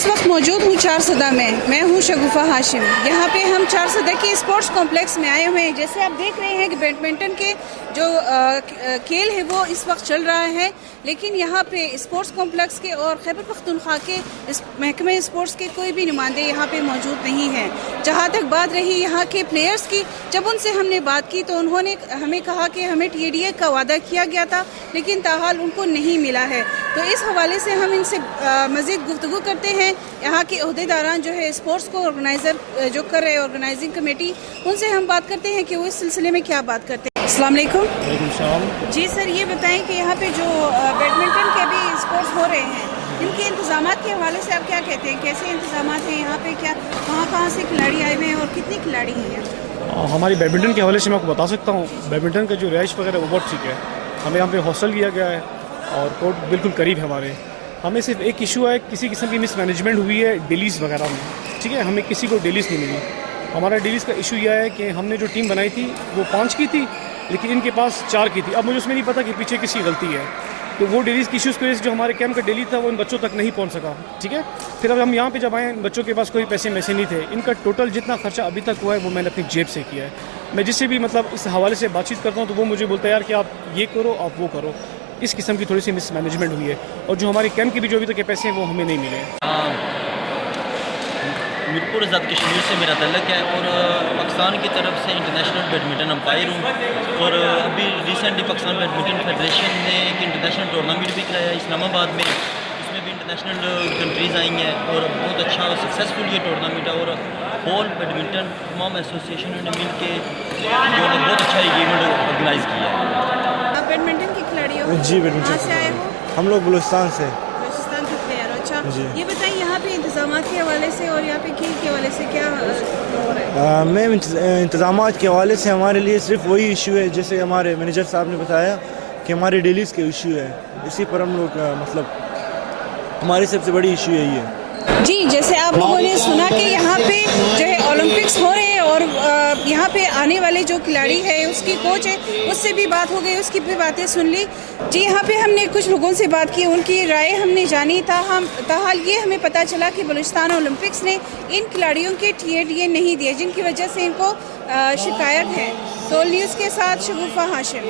इस वक्त मौजूद हूँ चारसदा में। मैं हूँ शगुफा हाशिम। यहाँ पे हम चारसदा के स्पोर्ट्स कॉम्प्लेक्स में आए हुए हैं। जैसे आप देख रहे हैं कि बैडमिंटन के जो खेल है वो इस वक्त चल रहा है, लेकिन यहाँ पे स्पोर्ट्स कॉम्प्लेक्स के और खैबर पख्तूनख्वा के महकमे स्पोर्ट्स के कोई भी नुमाइंदे यहाँ पे मौजूद नहीं हैं। जहाँ तक बात रही यहाँ के प्लेयर्स की, जब उनसे हमने बात की तो उन्होंने हमें कहा कि हमें TDA का वादा किया गया था, लेकिन ताहाल उनको नहीं मिला है। तो इस हवाले से हम इनसे मज़ीद गुफ्तगू करते हैं। यहाँ के अहदेदारान जो है स्पोर्ट्स को ऑर्गेनाइज़र जो कर रहे हैं ऑर्गेनाइजिंग कमेटी, उनसे हम बात करते हैं कि वो इस सिलसिले में क्या बात करते हैं। अस्सलाम वालेकुम। जी सर, ये बताएं कि यहाँ पे जो बैडमिंटन के भी स्पोर्ट्स हो रहे हैं, इनके इंतजामात के हवाले से आप क्या कहते हैं? कैसे इंतजामात हैं यहाँ पे? क्या कहाँ से खिलाड़ी आए हुए हैं और कितने खिलाड़ी हैं? हमारी बैडमिंटन के हवाले से मैं आपको बता सकता हूँ, बैडमिंटन का जो रिहाइश वगैरह वो बहुत ठीक है। हमें यहाँ पे हॉस्टल दिया गया है और कोर्ट बिल्कुल करीब है हमारे। हमें सिर्फ एक इशू है, किसी किस्म की मिसमैनेजमेंट हुई है डेलीज़ वगैरह में, ठीक है। हमें किसी को डेलीज़ नहीं मिली। हमारा डेलीज़ का इशू यह है कि हमने जो टीम बनाई थी वो 5 की थी, लेकिन इनके पास 4 की थी। अब मुझे उसमें नहीं पता कि पीछे किसी गलती है, तो वो डेलीज़ की इशूज़ की वजह से जो हमारे कैंप का डेली था वो इन बच्चों तक नहीं पहुंच सका, ठीक है। फिर अब हम यहाँ पे जब आए, बच्चों के पास कोई पैसे वैसे नहीं थे। इनका टोटल जितना खर्चा अभी तक हुआ है वो मैंने अपनी जेब से किया है। मैं जिससे भी मतलब इस हवाले से बातचीत करता हूँ तो वो मुझे बोलता है यार कि आप ये करो, आप वो करो। इस किस्म की थोड़ी सी मिसमैनेजमेंट हुई है और जो हमारे कैंप के भी जो अभी तक के पैसे हैं वो हमें नहीं मिले। मीरपुर आज़ाद कश्मीर से मेरा तल्लक है और पाकिस्तान की तरफ से इंटरनेशनल बैडमिंटन अंपायर हूँ। और अभी रिसेंटली पाकिस्तान बैडमिंटन फेडरेशन ने एक इंटरनेशनल टूर्नामेंट भी कराया इस्लामाबाद में। उसमें भी इंटरनेशनल कंट्रीज़ आई हैं और बहुत अच्छा सक्सेसफुल ये टूर्नामेंट है। और होल बैडमिंटन तमाम एसोसिएशन ने मिल के जो बहुत अच्छा इवेंट ऑर्गेनाइज़ किया है। आप बैडमिंटन के खिलाड़ी हो? जी, बैडमिंटन से आए हो? हम लोग बलूचिस्तान से। बलूचिस्तान के प्लेयर। अच्छा जी। ये बताइए यहाँ पे इंतजामात के हवाले से और यहाँ पे खेल के हवाले से क्या हो रहा है? मैम, इंतजामात के हवाले से हमारे लिए सिर्फ वही इशू है जैसे हमारे मैनेजर साहब ने बताया कि हमारे डेलीज़ के इशू है। इसी पर हम लोग मतलब हमारी सबसे बड़ी इशू यही है। जी, जैसे आप लोगों ने सुना कि यहाँ पे जो है ओलंपिक्स हो रहे हैं और यहाँ पे आने वाले जो खिलाड़ी है उसकी कोच है, उससे भी बात हो गई, उसकी भी बातें सुन ली। जी, यहाँ पे हमने कुछ लोगों से बात की, उनकी राय हमने जानी। ताहाल ये हमें पता चला कि बलूचिस्तान ओलंपिक्स ने इन खिलाड़ियों के TDA नहीं दिए, जिनकी वजह से इनको शिकायत है। तो न्यूज़ के साथ शगुफा हाशिम।